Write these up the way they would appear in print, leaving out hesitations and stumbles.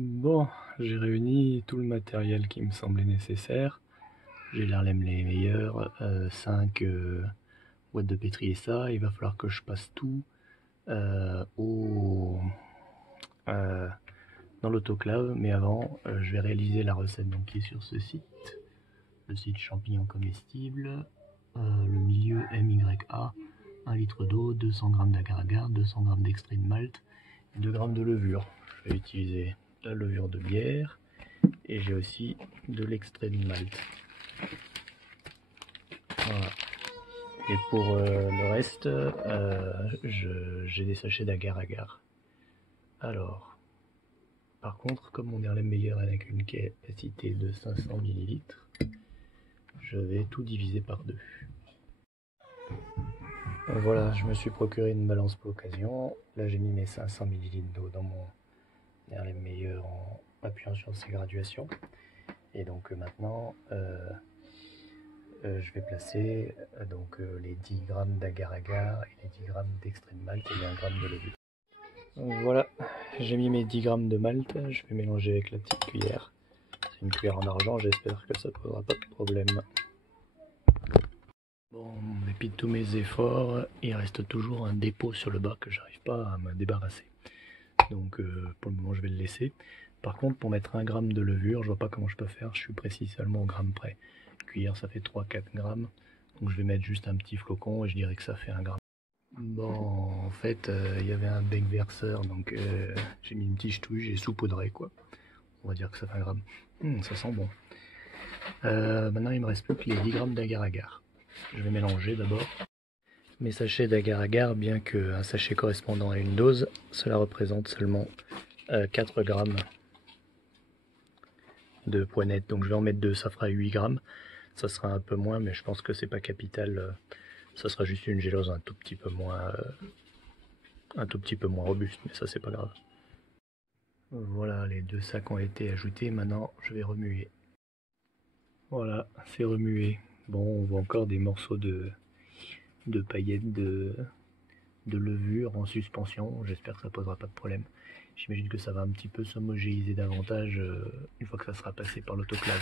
Bon, j'ai réuni tout le matériel qui me semblait nécessaire. J'ai l'Erlem les meilleurs, 5 boîtes de pétri et ça. Il va falloir que je passe tout euh, au, euh, dans l'autoclave, mais avant, je vais réaliser la recette donc, qui est sur ce site. Le site champignons comestibles, le milieu MYA, 1 litre d'eau, 200 g d'agar-agar, 200 g d'extrait de malt et 2 g de levure. Je vais utiliser la levure de bière et j'ai aussi de l'extrait de malt. Voilà. Et pour le reste, j'ai des sachets d'agar-agar. Alors, par contre, comme mon Erlem meilleur avec une capacité de 500 ml, je vais tout diviser par 2. Voilà, je me suis procuré une balance pour l'occasion. Là, j'ai mis mes 500 ml d'eau dans mon Erlem meilleur en appuyant sur ces graduations. Et donc maintenant, je vais placer les 10 g d'agar-agar et les 10 g d'extrait de malt et 1 g de levure. Voilà, j'ai mis mes 10 g de malt, je vais mélanger avec la petite cuillère. C'est une cuillère en argent, j'espère que ça ne posera pas de problème. Bon, depuis tous mes efforts, il reste toujours un dépôt sur le bas que j'arrive pas à me débarrasser. Donc pour le moment je vais le laisser. Par contre pour mettre 1 g de levure, je vois pas comment je peux faire, je suis précis seulement au gramme près. Cuillère ça fait 3-4 grammes, donc je vais mettre juste un petit flocon et je dirais que ça fait 1 gramme. Bon, en fait, il y avait un bec verseur, donc j'ai mis une petite ch'touille, j'ai saupoudré quoi. On va dire que ça fait 1 gramme. Ça sent bon. Maintenant il me reste plus que les 10 g d'agar-agar. Je vais mélanger d'abord. Mes sachets d'agar-agar, bien qu'un sachet correspondant à une dose, cela représente seulement 4 grammes de poinettes. Donc je vais en mettre 2, ça fera 8 grammes. Ça sera un peu moins, mais je pense que c'est pas capital. Ça sera juste une gélose un tout petit peu moins robuste, mais ça c'est pas grave. Voilà, les 2 sacs ont été ajoutés. Maintenant, je vais remuer. Voilà, c'est remué. Bon, on voit encore des morceaux de paillettes de levure en suspension. J'espère que ça posera pas de problème. J'imagine que ça va un petit peu s'homogénéiser davantage une fois que ça sera passé par l'autoclave.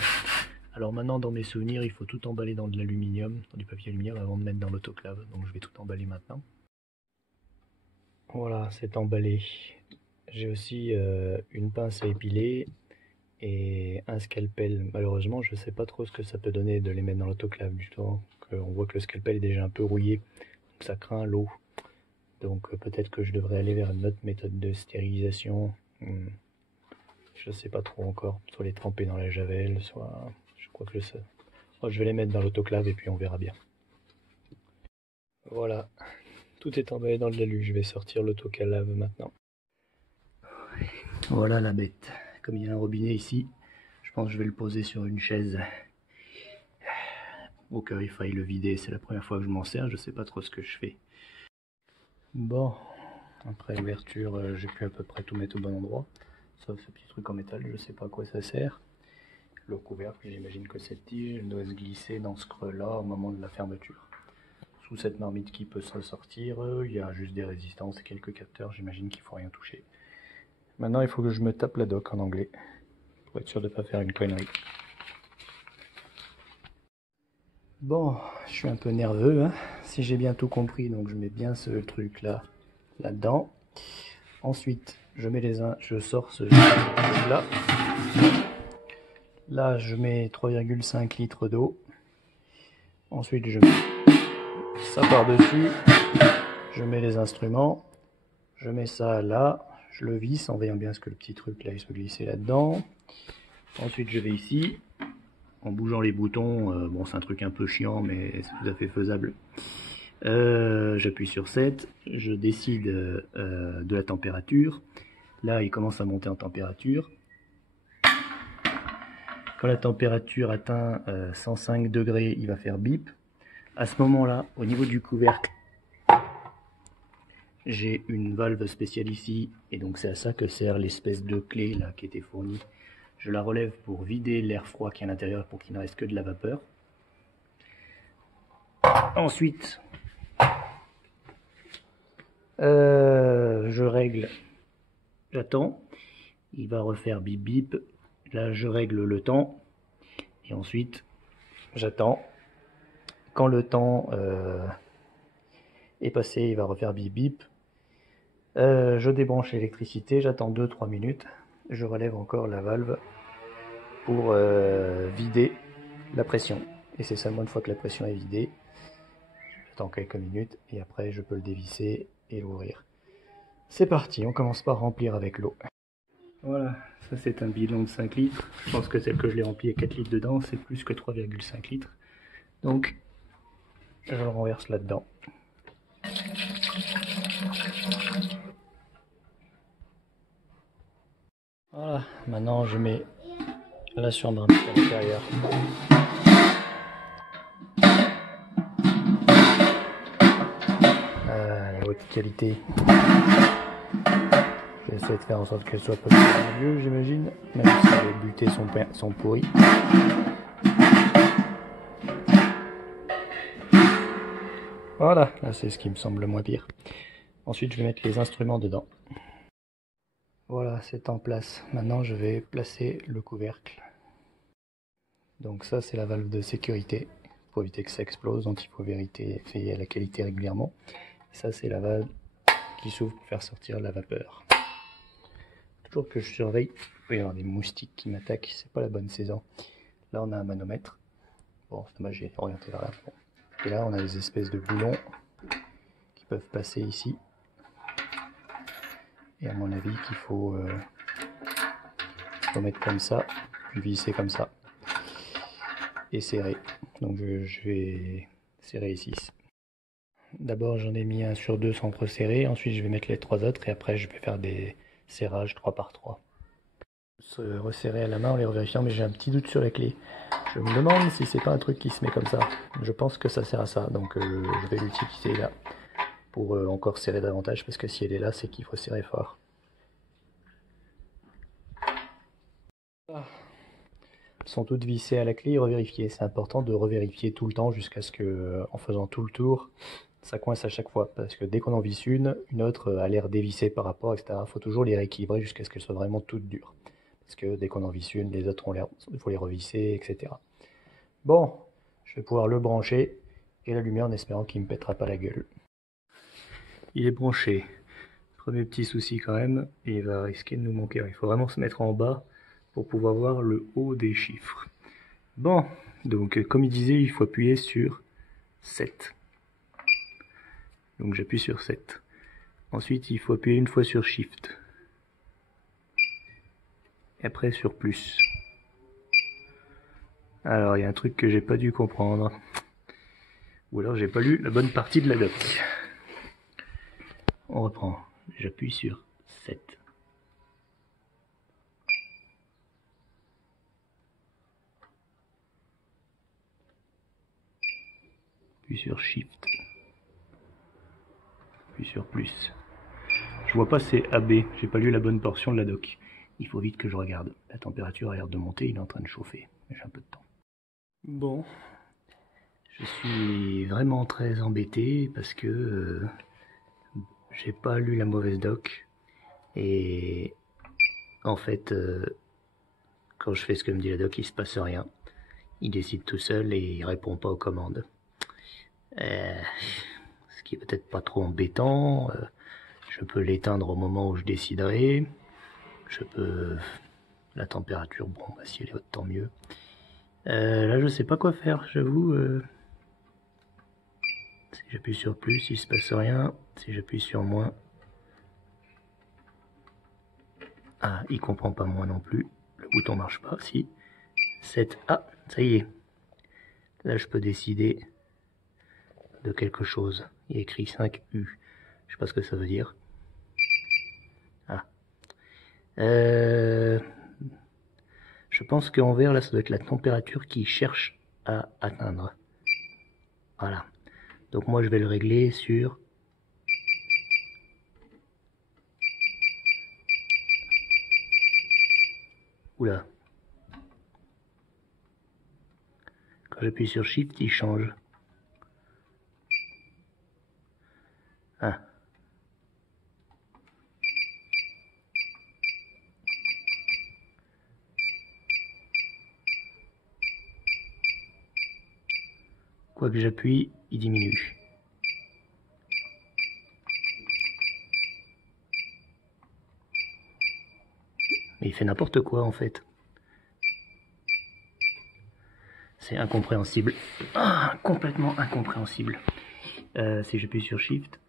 Alors maintenant, dans mes souvenirs, il faut tout emballer dans de l'aluminium, dans du papier aluminium avant de mettre dans l'autoclave. Donc je vais tout emballer maintenant. Voilà, c'est emballé. J'ai aussi une pince à épiler et un scalpel. Malheureusement, je sais pas trop ce que ça peut donner de les mettre dans l'autoclave du tout. On voit que le scalpel est déjà un peu rouillé, donc ça craint l'eau. Donc peut-être que je devrais aller vers une autre méthode de stérilisation. Je sais pas trop encore. Soit les tremper dans la javel, soit je crois que je vais les mettre dans l'autoclave et puis on verra bien. Voilà, tout est emballé dans le l'alu. Je vais sortir l'autoclave maintenant. Voilà la bête. Comme il y a un robinet ici, je pense que je vais le poser sur une chaise. Au cas où il faille le vider, c'est la première fois que je m'en sers, je sais pas trop ce que je fais. Bon, après l'ouverture, j'ai pu à peu près tout mettre au bon endroit. Sauf ce petit truc en métal, je sais pas à quoi ça sert. Le couvercle, j'imagine que cette tige elle doit se glisser dans ce creux là au moment de la fermeture. Sous cette marmite qui peut se ressortir, il y a juste des résistances et quelques capteurs, j'imagine qu'il faut rien toucher. Maintenant il faut que je me tape la doc en anglais, pour être sûr de ne pas faire une connerie. Bon, je suis un peu nerveux, hein. Si j'ai bien tout compris, donc je mets bien ce truc là-dedans. Ensuite, je sors ce truc là. Là, je mets 3,5 litres d'eau. Ensuite, je mets ça par-dessus. Je mets les instruments. Je mets ça là. Je le visse en veillant bien ce que le petit truc là il se glisser là-dedans. Ensuite, je vais ici. En bougeant les boutons, bon c'est un truc un peu chiant mais c'est tout à fait faisable. J'appuie sur 7, je décide de la température. Là il commence à monter en température. Quand la température atteint 105 degrés, il va faire bip. À ce moment-là, au niveau du couvercle, j'ai une valve spéciale ici, et donc c'est à ça que sert l'espèce de clé là qui était fournie. Je la relève pour vider l'air froid qui est à l'intérieur pour qu'il ne reste que de la vapeur. Ensuite, je règle, j'attends. il va refaire bip bip. Là je règle le temps et ensuite j'attends. Quand le temps est passé, il va refaire bip bip. Je débranche l'électricité, j'attends 2-3 minutes. Je relève encore la valve pour vider la pression. Et c'est seulement une fois que la pression est vidée, j'attends quelques minutes et après je peux le dévisser et l'ouvrir. C'est parti, on commence par remplir avec l'eau. Voilà, ça c'est un bidon de 5 litres. Je pense que celle que je l'ai remplie à 4 litres dedans, c'est plus que 3,5 litres. Donc, je le renverse là-dedans. Voilà, maintenant je mets la surmarche à l'intérieur. La haute qualité. Je vais essayer de faire en sorte qu'elle soit pas plus mieux, j'imagine, même si les butées sont pourries. Voilà, là c'est ce qui me semble le moins pire. Ensuite je vais mettre les instruments dedans. Voilà, c'est en place. Maintenant je vais placer le couvercle. Donc ça c'est la valve de sécurité, pour éviter que ça explose, donc il faut vérifier la qualité régulièrement. Ça c'est la valve qui s'ouvre pour faire sortir la vapeur. Toujours que je surveille, il peut y avoir des moustiques qui m'attaquent, c'est pas la bonne saison. Là on a un manomètre, bon c'est dommage, j'ai orienté vers là. Bon. Et là on a des espèces de boulons qui peuvent passer ici. Et à mon avis qu'il faut mettre comme ça, puis visser comme ça. Et serrer. Donc je vais serrer les 6. D'abord j'en ai mis un sur 2 sans resserrer, ensuite je vais mettre les 3 autres et après je vais faire des serrages 3 par 3. Se resserrer à la main en les revérifiant, mais j'ai un petit doute sur la clé. Je me demande si c'est pas un truc qui se met comme ça. Je pense que ça sert à ça, donc je vais l'utiliser là pour encore serrer davantage, parce que si elle est là c'est qu'il faut serrer fort. Elles sont toutes vissées à la clé et revérifiées. C'est important de revérifier tout le temps jusqu'à ce que, en faisant tout le tour, ça coince à chaque fois. Parce que dès qu'on en visse une autre a l'air dévissée par rapport, etc. Il faut toujours les rééquilibrer jusqu'à ce qu'elles soient vraiment toutes dures. Parce que dès qu'on en visse une, les autres ont l'air, il faut les revisser, etc. Bon, je vais pouvoir le brancher et l'allumer en espérant qu'il ne me pètera pas la gueule. Il est branché. Premier petit souci quand même, il va risquer de nous manquer. Il faut vraiment se mettre en bas pour pouvoir voir le haut des chiffres. Bon, donc comme il disait, il faut appuyer sur 7. Donc j'appuie sur 7. Ensuite, il faut appuyer une fois sur Shift. Et après sur plus. Alors, il y a un truc que j'ai pas dû comprendre. Ou alors j'ai pas lu la bonne partie de la doc. On reprend. J'appuie sur 7. Puis sur Shift. Puis sur plus. Je vois pas c'est AB, j'ai pas lu la bonne portion de la doc. Il faut vite que je regarde. La température a l'air de monter, il est en train de chauffer. J'ai un peu de temps. Bon. Je suis vraiment très embêté parce que j'ai pas lu la mauvaise doc. Et en fait, quand je fais ce que me dit la doc, il se passe rien. Il décide tout seul et il répond pas aux commandes. Ce qui est peut-être pas trop embêtant. Je peux l'éteindre au moment où je déciderai. Je peux... La température, bon, bah, si elle est haute, tant mieux. Là, je sais pas quoi faire, j'avoue. Si j'appuie sur plus, il se passe rien. Si j'appuie sur moins... Ah, il comprend pas moins non plus. Le bouton marche pas, si. 7. Ah, ça y est. Là, je peux décider de quelque chose. Il y a écrit 5U. Je sais pas ce que ça veut dire. Ah. Je pense qu'en vert, là, ça doit être la température qu'il cherche à atteindre. Voilà. Donc moi, je vais le régler sur... Oula. Quand j'appuie sur Shift, il change. Ah. Quoi que j'appuie, il diminue. Mais il fait n'importe quoi en fait. C'est incompréhensible. Ah, complètement incompréhensible. Si j'appuie sur Shift,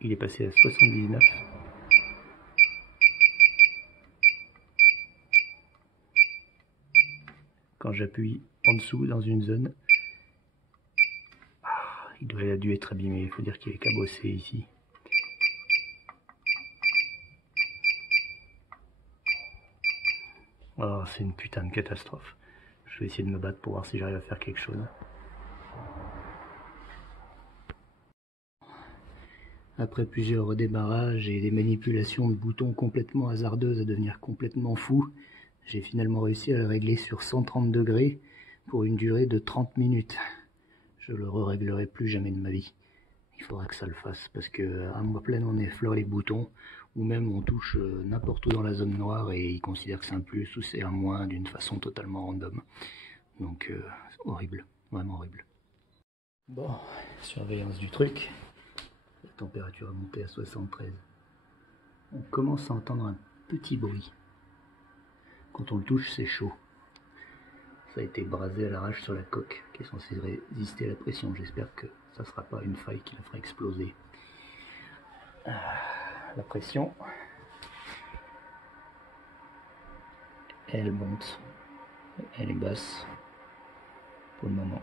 il est passé à 79. Quand j'appuie en dessous dans une zone, il a dû être abîmé. Il faut dire qu'il est cabossé ici. Oh, c'est une putain de catastrophe. Je vais essayer de me battre pour voir si j'arrive à faire quelque chose. Après plusieurs redémarrages et des manipulations de boutons complètement hasardeuses à devenir complètement fou, j'ai finalement réussi à le régler sur 130 degrés pour une durée de 30 minutes. Je le réglerai plus jamais de ma vie. Il faudra que ça le fasse parce que à moi pleine on effleure les boutons ou même on touche n'importe où dans la zone noire et il considère que c'est un plus ou c'est un moins d'une façon totalement random. Donc horrible, vraiment horrible. Bon, surveillance du truc. La température a monté à 73. On commence à entendre un petit bruit. Quand on le touche, c'est chaud. Ça a été brasé à l'arrache sur la coque qui est censée résister à la pression. J'espère que ça ne sera pas une faille qui la fera exploser. La pression, elle monte. Elle est basse pour le moment.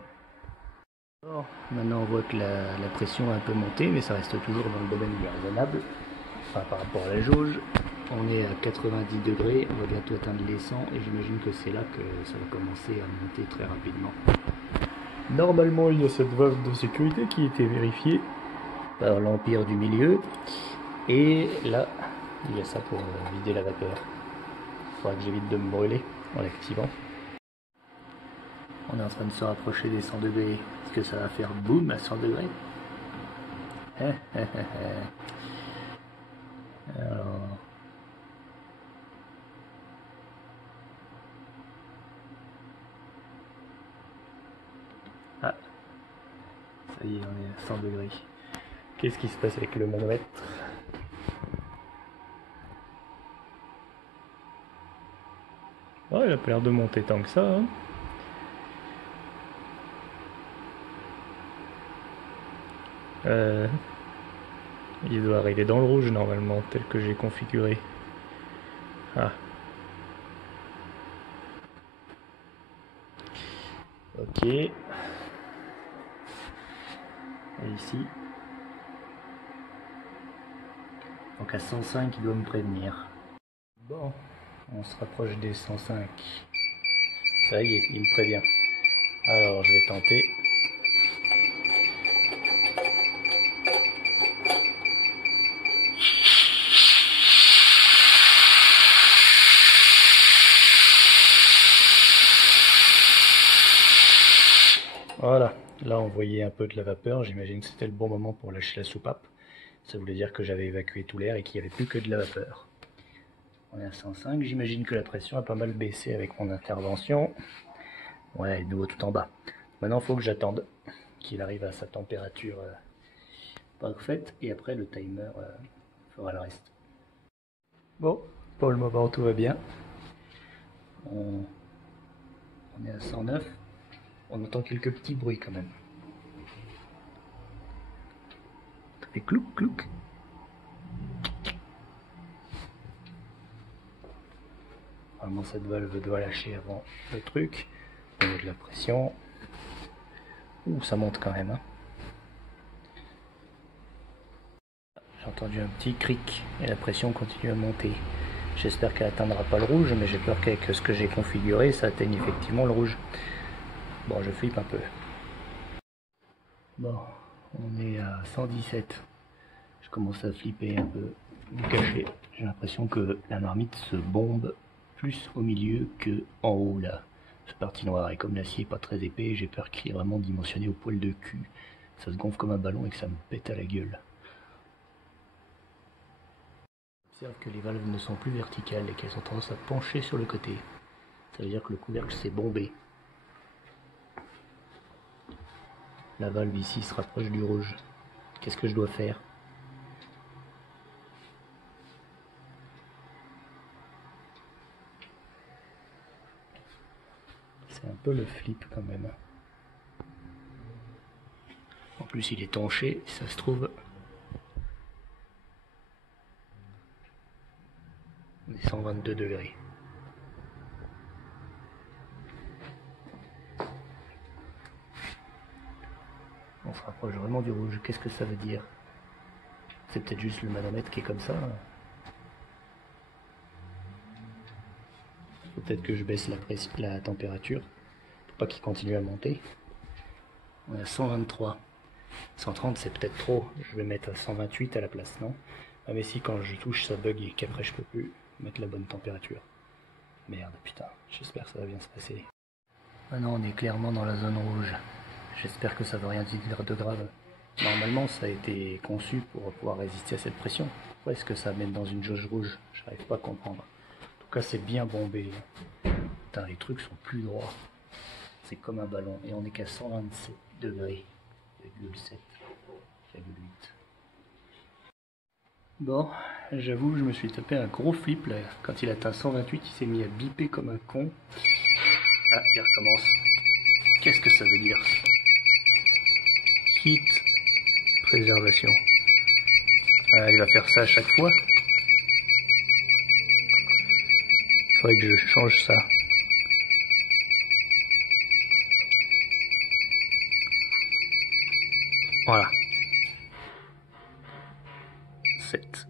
Bon, maintenant on voit que la pression a un peu monté, mais ça reste toujours dans le domaine du raisonnable. Enfin, par rapport à la jauge, on est à 90 degrés, on va bientôt atteindre les 100 et j'imagine que c'est là que ça va commencer à monter très rapidement. Normalement, il y a cette valve de sécurité qui a été vérifiée par l'Empire du Milieu. Et là, il y a ça pour vider la vapeur. Il faudra que j'évite de me brûler en l'activant. On est en train de se rapprocher des 100 degrés. Est-ce que ça va faire boum à 100 degrés? Alors... Ah, ça y est, on est à 100 degrés. Qu'est-ce qui se passe avec le manomètre? Oh, il a pas l'air de monter tant que ça, hein. Il doit arriver dans le rouge normalement, tel que j'ai configuré. Ah. Ok. Et ici. Donc à 105, il doit me prévenir. Bon, on se rapproche des 105. Ça y est, il me prévient. Alors je vais tenter. Voilà, là on voyait un peu de la vapeur, j'imagine que c'était le bon moment pour lâcher la soupape. Ça voulait dire que j'avais évacué tout l'air et qu'il n'y avait plus que de la vapeur. On est à 105, j'imagine que la pression a pas mal baissé avec mon intervention. Ouais, de nouveau tout en bas. Maintenant il faut que j'attende qu'il arrive à sa température parfaite et après le timer fera le reste. Bon, pour le moment tout va bien. On est à 109. On entend quelques petits bruits quand même. Ça fait clouc clouc. Normalement cette valve doit lâcher avant le truc. Au niveau de la pression. Ouh, ça monte quand même. Hein. J'ai entendu un petit cric et la pression continue à monter. J'espère qu'elle n'atteindra pas le rouge, mais j'ai peur qu'avec ce que j'ai configuré, ça atteigne effectivement le rouge. Bon, je flippe un peu. Bon, on est à 117. Je commence à flipper un peu du cachet. J'ai l'impression que la marmite se bombe plus au milieu que en haut là. C'est parti noir et comme l'acier est pas très épais, j'ai peur qu'il est vraiment dimensionné au poil de cul. Ça se gonfle comme un ballon et que ça me pète à la gueule. J'observe que les valves ne sont plus verticales et qu'elles ont tendance à pencher sur le côté. Ça veut dire que le couvercle s'est bombé. La valve ici se rapproche du rouge. Qu'est-ce que je dois faire? C'est un peu le flip quand même. En plus il est tanché, si ça se trouve. On est 122 degrés. On se rapproche vraiment du rouge. Qu'est-ce que ça veut dire? C'est peut-être juste le manomètre qui est comme ça. Faut peut-être que je baisse la température pour pas qu'il continue à monter. On est à 123. 130 c'est peut-être trop. Je vais mettre à 128 à la place, non? Ah mais si, quand je touche ça bug et qu'après je peux plus mettre la bonne température. Merde, putain, j'espère que ça va bien se passer. Ah non, on est clairement dans la zone rouge. J'espère que ça veut rien dire de grave. Normalement, ça a été conçu pour pouvoir résister à cette pression. Pourquoi est-ce que ça mène dans une jauge rouge? J'arrive pas à comprendre. En tout cas, c'est bien bombé. Putain, les trucs sont plus droits. C'est comme un ballon. Et on est qu'à 127 degrés. 7,8. Bon, j'avoue, je me suis tapé un gros flip là. Quand il atteint 128, il s'est mis à biper comme un con. Ah, il recommence. Qu'est-ce que ça veut dire? Heat préservation. Ah, il va faire ça à chaque fois. Il faudrait que je change ça. Voilà. 7.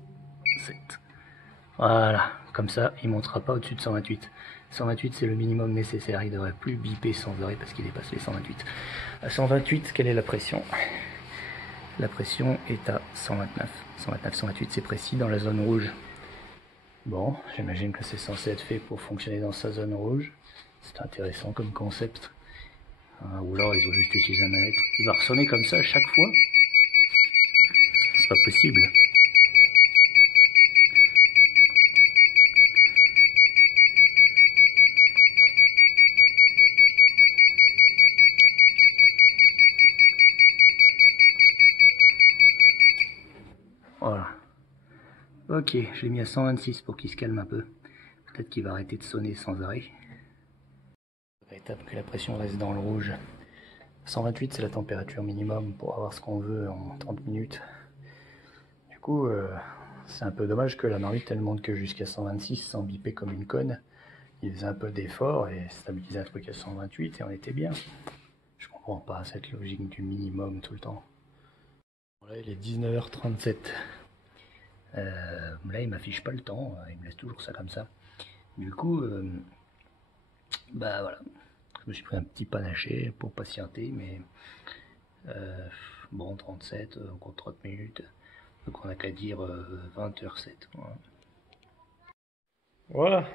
Voilà. Comme ça, il ne montera pas au-dessus de 128. 128, c'est le minimum nécessaire. Il ne devrait plus biper sans arrêt parce qu'il dépasse les 128. À 128, quelle est la pression? La pression est à 129. 129, 128, c'est précis dans la zone rouge. Bon, j'imagine que c'est censé être fait pour fonctionner dans sa zone rouge. C'est intéressant comme concept. Ou alors ils ont juste utilisé un manomètre. Il va ressonner comme ça à chaque fois? C'est pas possible. Voilà. Ok, je l'ai mis à 126 pour qu'il se calme un peu. Peut-être qu'il va arrêter de sonner sans arrêt. Étape que la pression reste dans le rouge. 128 c'est la température minimum pour avoir ce qu'on veut en 30 minutes. Du coup, c'est un peu dommage que la marmite elle monte que jusqu'à 126 sans biper comme une conne. Il faisait un peu d'effort et stabilisait un truc à 128 et on était bien. Je comprends pas cette logique du minimum tout le temps. Là il est 19h37. Là il m'affiche pas le temps, il me laisse toujours ça comme ça. Du coup, bah voilà. Je me suis pris un petit panaché pour patienter, mais bon, 37, encore 30 minutes. Donc on n'a qu'à dire 20h07. Voilà.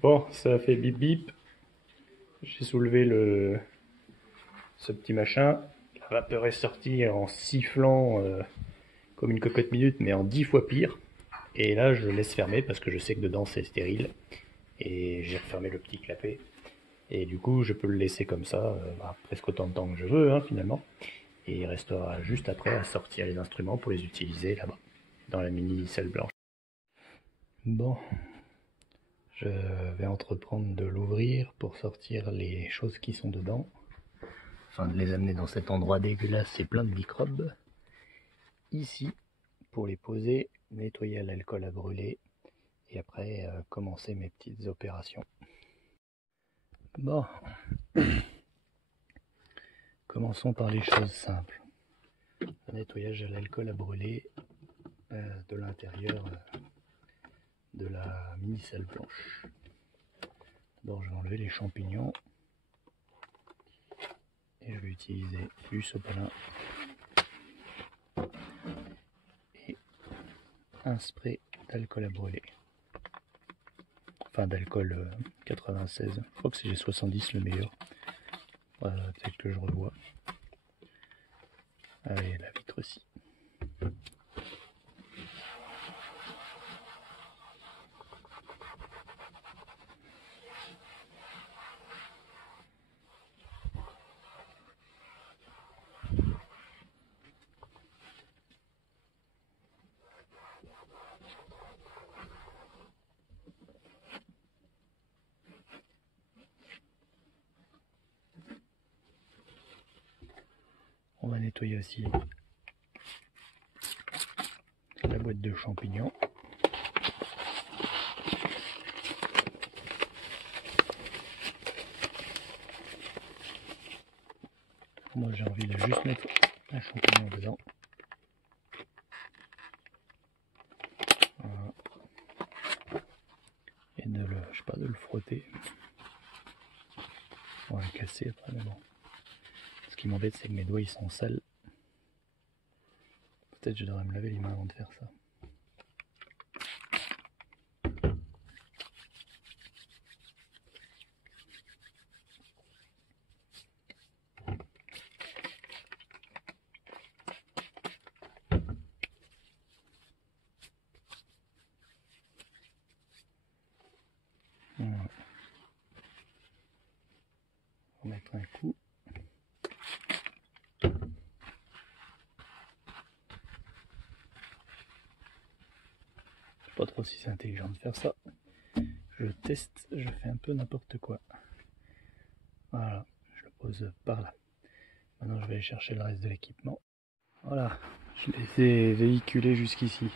Bon, ça a fait bip bip. J'ai soulevé ce petit machin. La vapeur est sortie en sifflant comme une cocotte minute, mais en 10 fois pire. Et là, je le laisse fermer parce que je sais que dedans c'est stérile. Et j'ai refermé le petit clapet. Et du coup, je peux le laisser comme ça, presque autant de temps que je veux, hein, finalement. Et il restera juste après à sortir les instruments pour les utiliser là-bas, dans la mini salle blanche. Bon, je vais entreprendre de l'ouvrir pour sortir les choses qui sont dedans. Enfin, de les amener dans cet endroit dégueulasse et plein de microbes. Ici, pour les poser, nettoyer à l'alcool à brûler. Et après, commencer mes petites opérations. Bon. Commençons par les choses simples. Un nettoyage à l'alcool à brûler de l'intérieur de la mini salle blanche. D'abord, je vais enlever les champignons et je vais utiliser du sopalin et un spray d'alcool à brûler. Enfin, d'alcool 96. Je crois que c'est G70 le meilleur. Peut-être que je revois. Allez, la vitre aussi. nettoyer aussi la boîte de champignons. Moi j'ai envie de juste mettre un champignon dedans. Voilà. Et de le, je sais pas, de le frotter. On va le casser après, mais bon. Ce qui m'embête, c'est que mes doigts ils sont sales. Peut-être je devrais me laver les mains avant de faire ça. Voilà. On va mettre un coup. Je sais pas trop si c'est intelligent de faire ça. Je teste, je fais un peu n'importe quoi. Voilà, je le pose par là. Maintenant je vais aller chercher le reste de l'équipement. Voilà, je l'ai fait véhiculer jusqu'ici.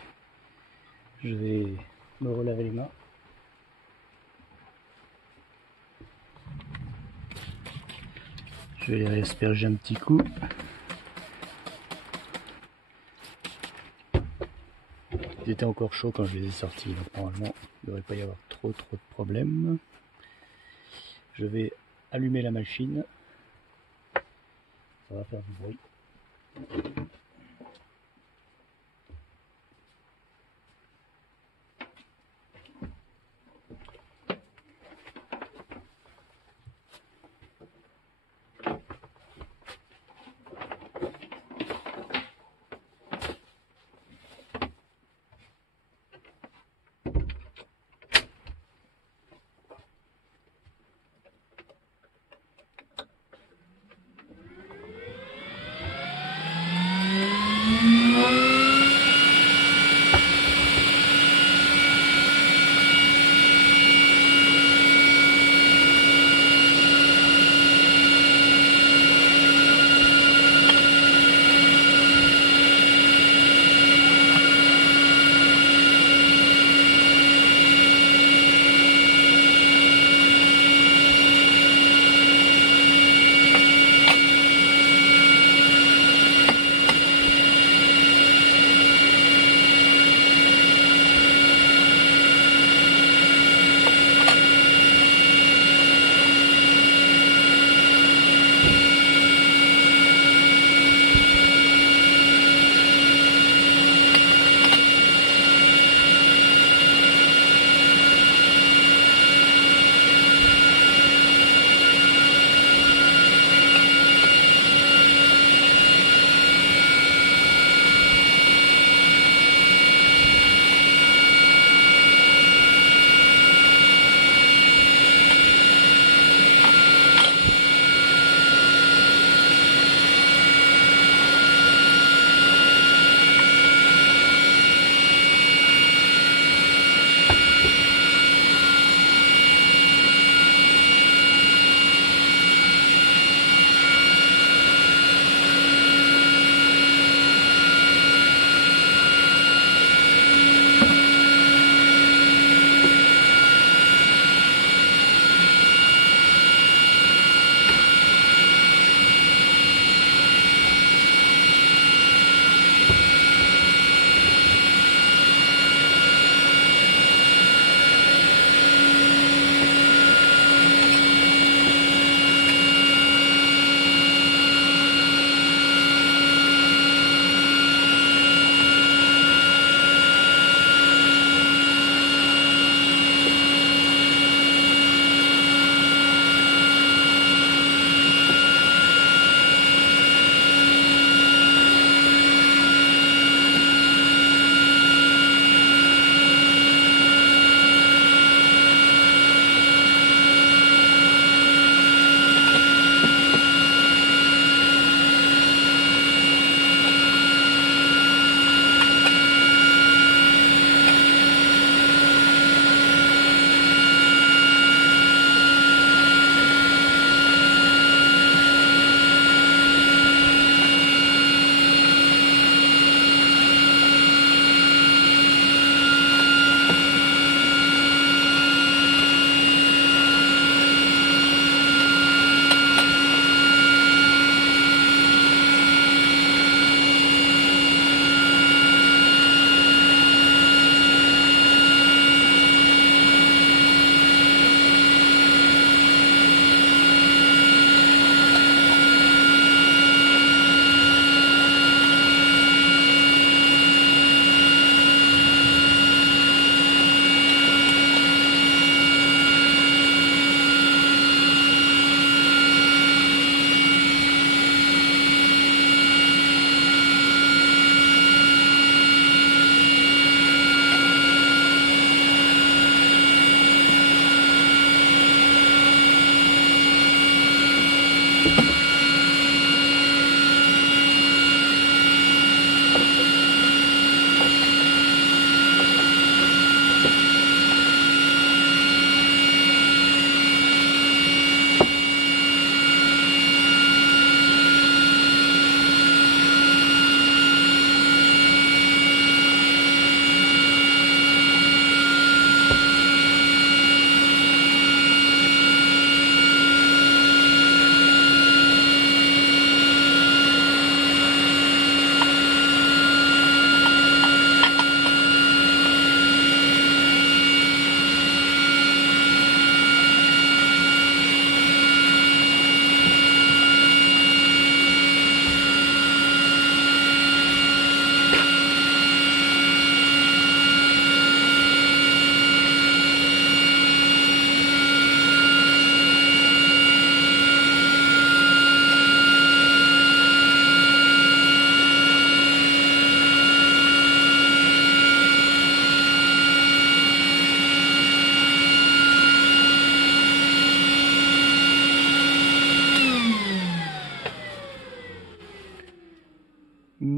Je vais me relaver les mains. Je vais les asperger un petit coup. Ils étaient encore chauds quand je les ai sortis, donc normalement il ne devrait pas y avoir trop de problèmes. Je vais allumer la machine. Ça va faire du bruit.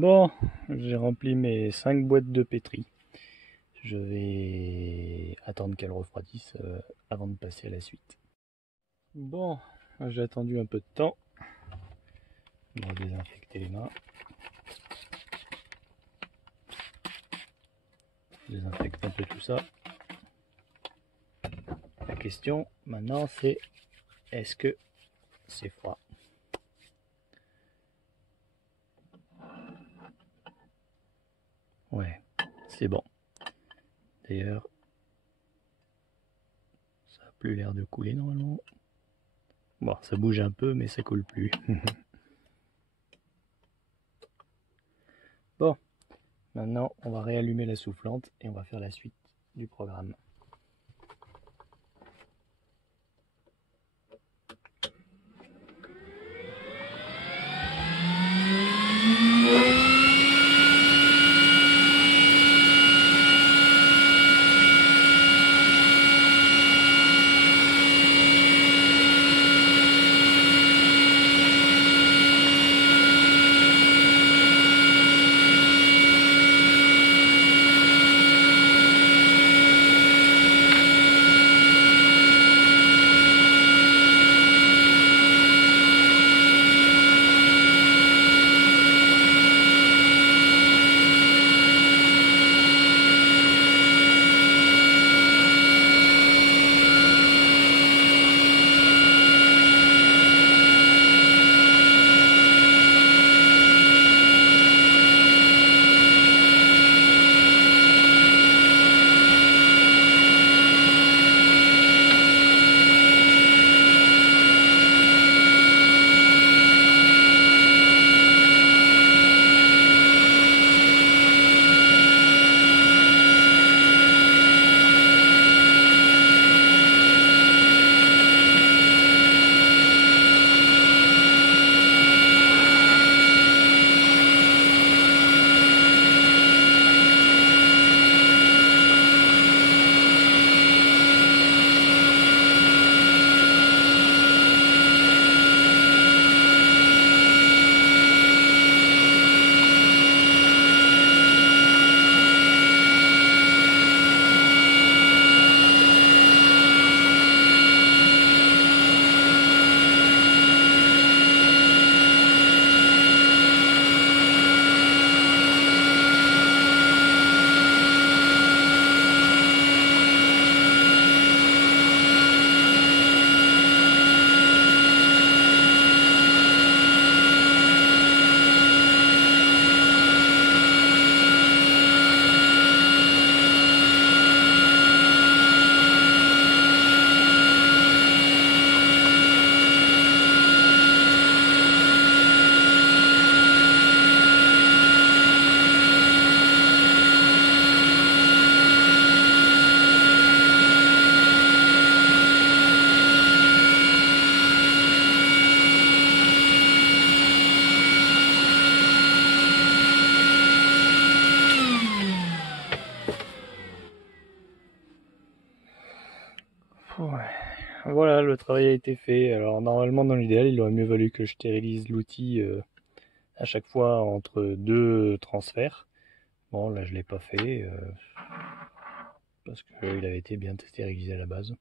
Bon, j'ai rempli mes 5 boîtes de pétri. Je vais attendre qu'elles refroidissent avant de passer à la suite. Bon, j'ai attendu un peu de temps. On va désinfecter les mains. Je désinfecte un peu tout ça. La question maintenant c'est, est-ce que c'est froid? Ouais, c'est bon. D'ailleurs, ça n'a plus l'air de couler normalement. Bon, ça bouge un peu, mais ça coule plus. Bon, maintenant on va réallumer la soufflante et on va faire la suite du programme. Ouais. Voilà, le travail a été fait. Alors normalement dans l'idéal il aurait mieux valu que je stérilise l'outil à chaque fois entre 2 transferts. Bon là je l'ai pas fait parce qu'il avait été bien stérilisé à la base.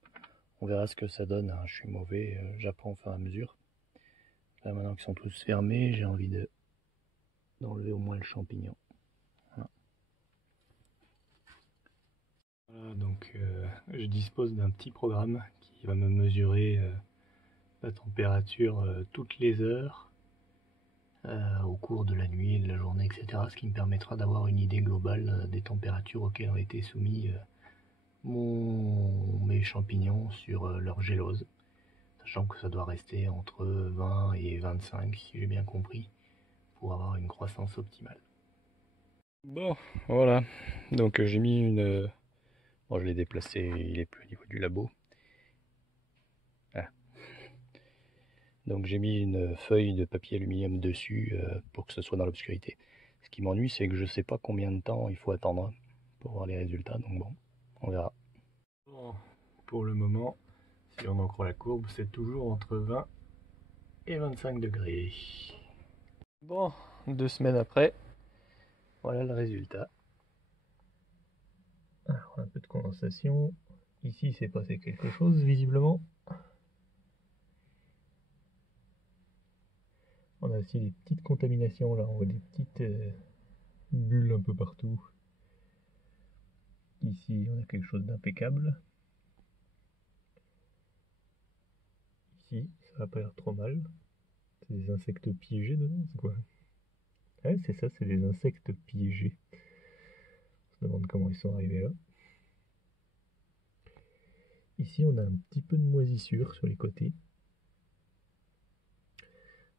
On verra ce que ça donne, hein. Je suis mauvais, j'apprends au fur et à mesure. Là maintenant qu'ils sont tous fermés, j'ai envie d'enlever au moins le champignon. Voilà. Voilà, donc je dispose d'un petit programme qui va me mesurer la température toutes les heures au cours de la nuit, de la journée, etc. Ce qui me permettra d'avoir une idée globale des températures auxquelles ont été soumis mes champignons sur leur gélose, sachant que ça doit rester entre 20 et 25 si j'ai bien compris, pour avoir une croissance optimale. Bon, voilà, donc j'ai mis une... Bon, je l'ai déplacé, il est plus au niveau du labo. Ah. Donc j'ai mis une feuille de papier aluminium dessus pour que ce soit dans l'obscurité. Ce qui m'ennuie, c'est que je sais pas combien de temps il faut attendre pour voir les résultats, donc bon, on verra. Bon, pour le moment, si on en croit la courbe, c'est toujours entre 20 et 25 degrés. Bon, 2 semaines après, Voilà le résultat. Alors, un peu de condensation. Ici, il s'est passé quelque chose, visiblement. On a aussi des petites contaminations, là. On voit des petites bulles un peu partout. Ici, on a quelque chose d'impeccable. Ici, ça va pas l'air trop mal. C'est des insectes piégés dedans, c'est quoi? Ouais, c'est ça, c'est des insectes piégés. On se demande comment ils sont arrivés là. Ici, on a un petit peu de moisissure sur les côtés.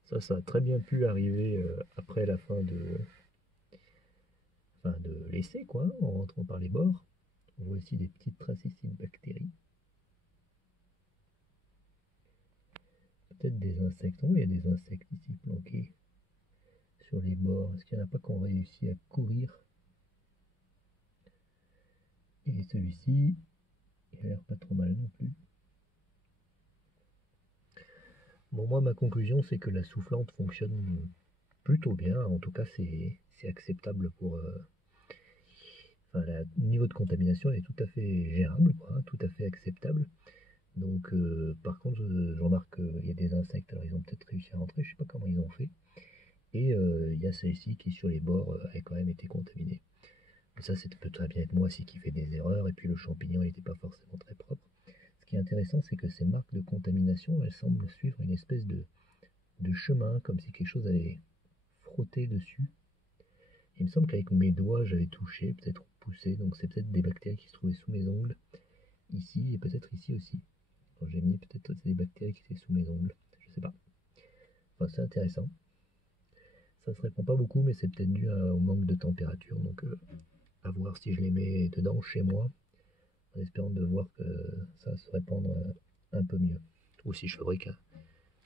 Ça a très bien pu arriver après la fin de l'essai, quoi, hein, en rentrant par les bords. On voit aussi des petites traces ici de bactéries. Peut-être des insectes. Oh, il y a des insectes ici planqués sur les bords. Est-ce qu'il n'y en a pas qui ont réussi à courir? Et celui-ci, il a l'air pas trop mal non plus. Bon, moi, ma conclusion, c'est que la soufflante fonctionne plutôt bien. En tout cas, c'est acceptable pour... le niveau de contamination est tout à fait gérable, quoi, hein, tout à fait acceptable. Donc, par contre, je remarque qu'il y a des insectes. Alors, ils ont peut-être réussi à rentrer, je sais pas comment ils ont fait. Et il y a celle-ci qui, sur les bords, a quand même été contaminée. Ça, c'est peut très bien être moi aussi qui fais des erreurs. Et puis, le champignon, il n'était pas forcément très propre. Ce qui est intéressant, c'est que ces marques de contamination, elles semblent suivre une espèce de chemin, comme si quelque chose avait frotté dessus. Il me semble qu'avec mes doigts, j'avais touché, peut-être poussé. Donc, c'est peut-être des bactéries qui se trouvaient sous mes ongles, ici, et peut-être ici aussi. Quand j'ai mis, peut-être des bactéries qui étaient sous mes ongles. Je sais pas. Enfin, c'est intéressant. Ça se répand pas beaucoup, mais c'est peut-être dû au manque de température. Donc, à voir si je les mets dedans chez moi, en espérant de voir que ça va se répandre un peu mieux. Ou si je fabrique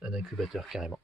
un incubateur carrément.